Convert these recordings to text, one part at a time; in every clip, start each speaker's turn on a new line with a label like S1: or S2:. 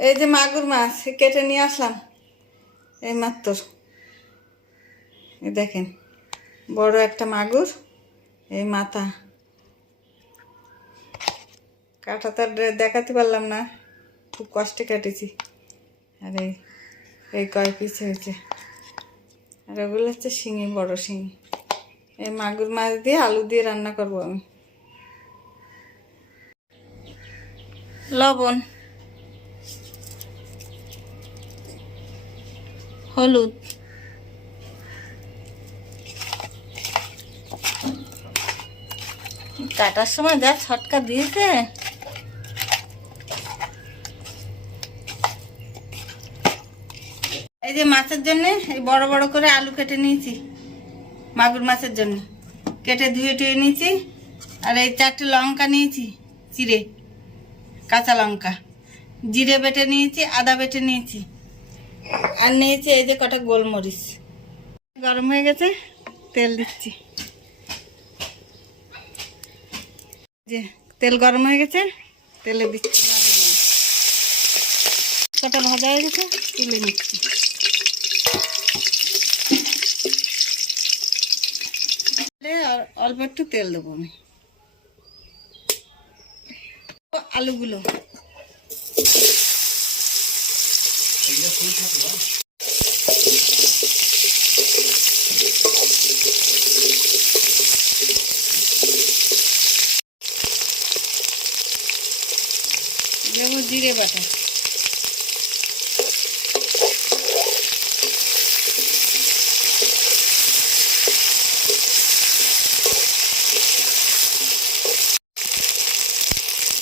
S1: এই যে মাগুর মাছ কেটে নিয়ে আসলাম। এই মাত্র। দেখেন, বড় একটা মাগুর, এই মাথা। কাটা তো দেখাতে পারলাম না, খুব কষ্টে কেটেছি। আর এই এই কয় পিস হয়েছে। আর ওগুলো হচ্ছে শিঙি, বড় শিঙি। এই মাগুর মাছ দিয়ে আলু দিয়ে রান্না করব আমি। লবণ। হলুদ। কাটার সময় যা ছটকা দিয়েছে। এই যে মাছের জন্য, এই বড় বড় করে আলু কেটে নিয়েছি, মাগুর মাছের জন্য। কেটে ধুয়ে টুয়ে নিয়েছি, আর এই চারটে লঙ্কা নিয়েছি, চিড়ে, কাঁচা লঙ্কা। জিরে বেটে নিয়েছি, আদা বেটে নিয়েছি। আর নিয়েছি এই যে কটা গোলমরিচ। গরম হয়ে গেছে, তেল দিচ্ছি। যে তেল গরম হয়ে গেছে, তেলে দিচ্ছি। কটা ভাজা হয়ে গেছে, তুলে নিচ্ছি। আর অল্প একটু তেল দেবো আমি। আলুগুলো। দেবো জিরে বাটা।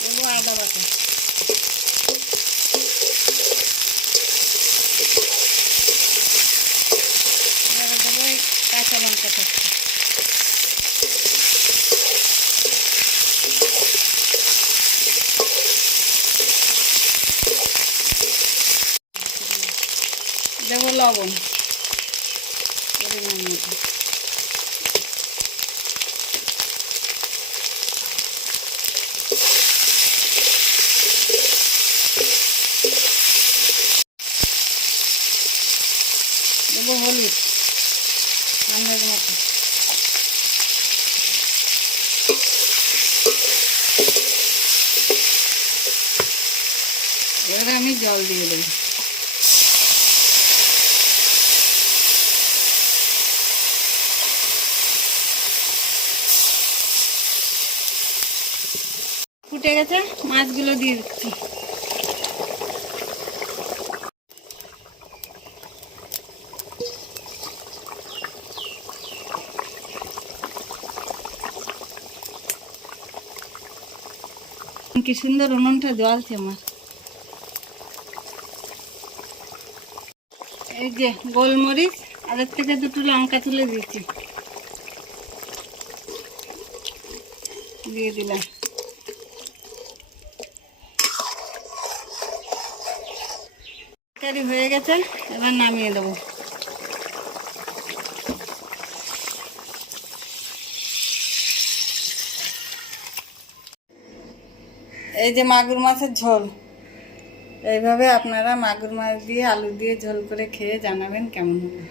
S1: দেবো আদা বাটা এবারে দেবো এই চারটে দেবো লবণ। হলুদ। আন্দাজ এবারে আমি জল দিয়ে দেবো। ফুটে গেছে মাছগুলো দিয়ে দিচ্ছি। কি সুন্দর উনুনটা জ্বলছে আমার এই যে গোলমরিচ, আর থেকে দুটো লঙ্কা তুলে দিচ্ছি। দিয়ে দিলাম। তরকারি হয়ে গেছে, এবার নামিয়ে দেবো। এই যে মাগুর মাছের ঝোল। এইভাবে আপনারা মাগুর মাছ দিয়ে আলু দিয়ে ঝোল করে খেয়ে জানাবেন কেমন হবে